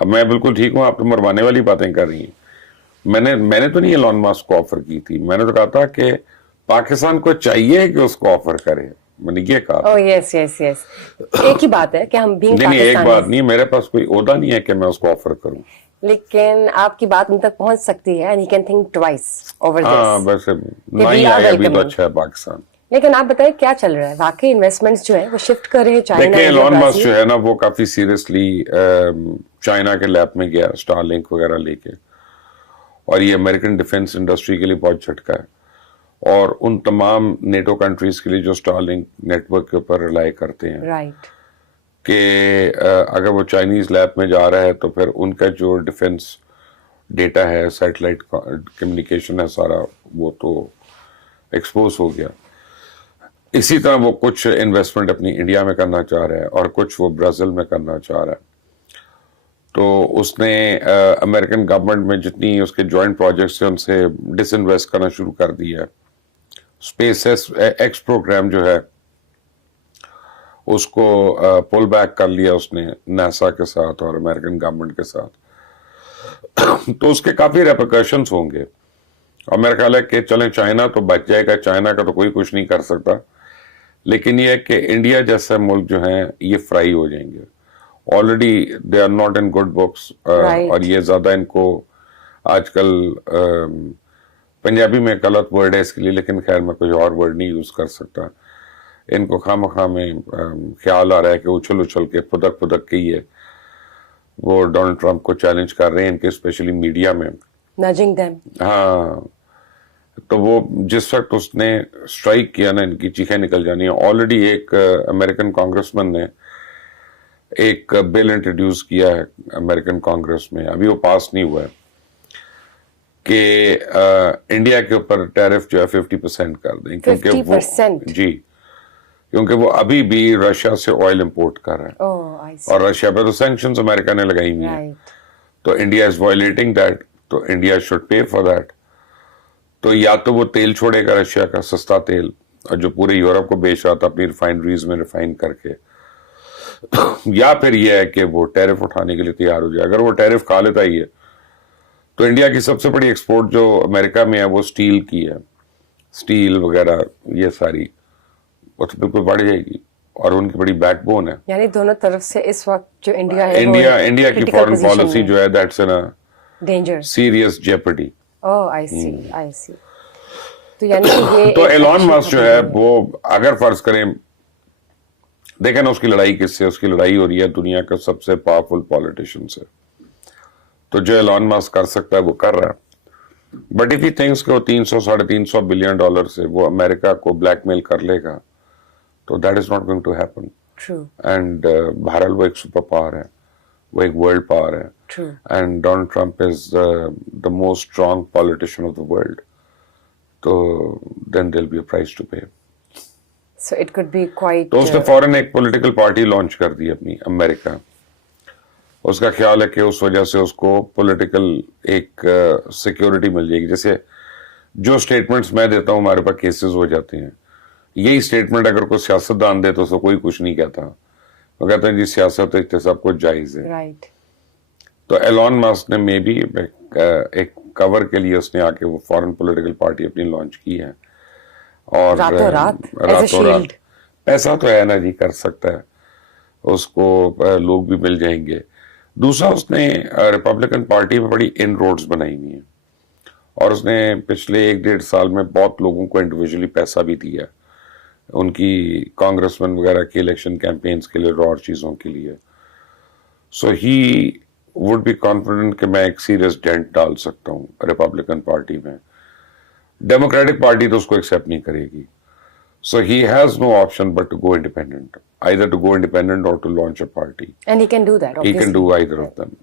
अब मैं बिल्कुल ठीक हूँ, आप तो मरवाने वाली बातें कर रही हैं। मैंने मैंने तो नहीं एलॉन मस्क को ऑफर की थी, मैंने तो कहा था कि पाकिस्तान को चाहिए कि उसको ऑफर करे, मैंने ये कहा ओह था। यस यस यस, एक ही बात है कि हम बीइंग नहीं नहीं, एक बात पाकिस्तानीज, नहीं, मेरे पास कोई ओहदा नहीं है कि मैं उसको ऑफर करूं। लेकिन आपकी बात उन तक पहुंच सकती है and he can think twice over this हाँ वैसे कि ना वी ही आर आए अभी तो वेलकमिंग। अच्छा है पाकिस्तान। लेकिन आप बताइए क्या चल रहा है, वाकई इन्वेस्टमेंट्स जो है वो शिफ्ट कर रहे हैं चाइना, देखिए इंडिया, एलॉन मस्क जो ब्राजील? है ना वो काफी सीरियसली चाइना के लैब में गया स्टारलिंक वगैरह लेके, और ये अमेरिकन डिफेंस इंडस्ट्री के लिए बहुत झटका है, और उन तमाम नेटो कंट्रीज के लिए जो स्टारलिंक नेटवर्क के ऊपर रिलाई करते हैं राइट। कि अगर वो चाइनीज लैब में जा रहा है तो फिर उनका जो डिफेंस डेटा है, सैटेलाइट कम्युनिकेशन है सारा, वो तो एक्सपोज हो गया। इसी तरह वो कुछ इन्वेस्टमेंट अपनी इंडिया में करना चाह रहा है और कुछ वो ब्राजील में करना चाह रहा है। तो उसने अमेरिकन गवर्नमेंट में जितनी उसके जॉइंट प्रोजेक्ट्स हैं उनसे डिसइन्वेस्ट करना शुरू कर दिया है। स्पेस एक्स प्रोग्राम जो है उसको पुल बैक कर लिया उसने नासा के साथ और अमेरिकन गवर्नमेंट के साथ। तो उसके काफी रेपरकशंस होंगे, और मेरा ख्याल है कि चलें चाइना तो बच जाएगा, चाइना का तो कोई कुछ नहीं कर सकता, लेकिन ये है कि इंडिया जैसा मुल्क जो है ये फ्राई हो जाएंगे। Already they are not in good books, और राइट। ये ज्यादा इनको आजकल पंजाबी में गलत वर्ड है इसके लिए, लेकिन खैर मैं कोई और वर्ड नहीं यूज कर सकता। इनको खामखा में ख्याल आ रहा है कि उछल उछल के फुदक फुदक के ही है वो डोनाल्ड ट्रंप को चैलेंज कर रहे हैं इनके स्पेशली मीडिया में। Nudging them. हाँ, तो वो जिस वक्त उसने स्ट्राइक किया ना, इनकी चीखें निकल जानी है। ऑलरेडी एक अमेरिकन कांग्रेसमैन ने एक बिल इंट्रोड्यूस किया है अमेरिकन कांग्रेस में, अभी वो पास नहीं हुआ है, कि इंडिया के ऊपर टैरिफ जो है 50% कर दें, क्योंकि वो 50%? जी, क्योंकि वो अभी भी रशिया से ऑयल इंपोर्ट कर रहा है, ओह आई सी। और रशिया पे तो सैंक्शंस अमेरिका ने लगाई हुई है। राइट। तो इंडिया इज वायलेटिंग दैट, तो India should pay for that. तो या तो वो तेल छोड़ेगा रशिया का सस्ता तेल, और जो पूरे यूरोप को बेच रहा था अपनी रिफाइनरीज में रिफाइन करके, या फिर ये है कि वो टैरिफ उठाने के लिए तैयार हो जाए। अगर वो टैरिफ खा लेता ही है तो इंडिया की सबसे बड़ी एक्सपोर्ट जो अमेरिका में है वो स्टील की है, स्टील वगैरह ये सारी, वो तो बिल्कुल बढ़ जाएगी, और उनकी बड़ी बैकबोन है। यानी दोनों तरफ से इस वक्त जो इंडिया है इंडिया की फॉरेन पॉलिसी जो है that's in a danger. Serious jeopardy. Oh I see I see. तो यानी कि ये तो एक एलॉन अच्छी मस्क जो खबर है नहीं वो, अगर फर्ज करें, देखें ना उसकी लड़ाई किससे, उसकी लड़ाई हो रही है दुनिया का सबसे पावरफुल पॉलिटिशियन से। तो जो एलॉन मस्क कर सकता है वो कर रहा है, बट इफ ही थिंक्स कि वो 300-350 बिलियन डॉलर से वो अमेरिका को ब्लैकमेल कर लेगा, तो that is not going to happen. True and Bharat वो एक सुपर पावर है, वो एक वर्ल्ड पावर है, true. And Donald Trump is the most strong politician of the world. तो then there will be a price to pay. So it could be quite. तो उसने फौरन एक पॉलिटिकल पार्टी लॉन्च कर दी अपनी, अमेरिका। उसका ख्याल है कि उस वजह से उसको पॉलिटिकल एक सिक्योरिटी मिल जाएगी। जैसे जो स्टेटमेंट्स मैं देता हूं हमारे पास केसेस हो जाते हैं, यही स्टेटमेंट अगर कोई सियासतदान दे तो उसको कोई कुछ नहीं कहता, वो कहते हैं जी सियासत है तो सब कुछ जायज है। राइट। तो एलॉन मस्क ने मे बी एक कवर के लिए उसने आके वो फॉरेन पॉलिटिकल पार्टी अपनी लॉन्च की है, और रातों रात एज अ रातों रात शील्ड। पैसा तो है ना जी, कर सकता है उसको, लोग भी मिल जाएंगे। दूसरा, उसने रिपब्लिकन पार्टी में बड़ी इन रोड्स बनाई हुई है, और उसने पिछले 1-1.5 साल में बहुत लोगों को इंडिविजुअली पैसा भी दिया उनकी कांग्रेसमैन वगैरह के इलेक्शन कैंपेन्स के लिए और चीजों के लिए। सो ही वुड बी कॉन्फिडेंट कि मैं एक सीरियस डेंट डाल सकता हूँ रिपब्लिकन पार्टी में। डेमोक्रेटिक पार्टी तो उसको एक्सेप्ट नहीं करेगी। So he has no option but to go independent, either to go independent or to launch a party. And he can do that, He can obviously. do either of them.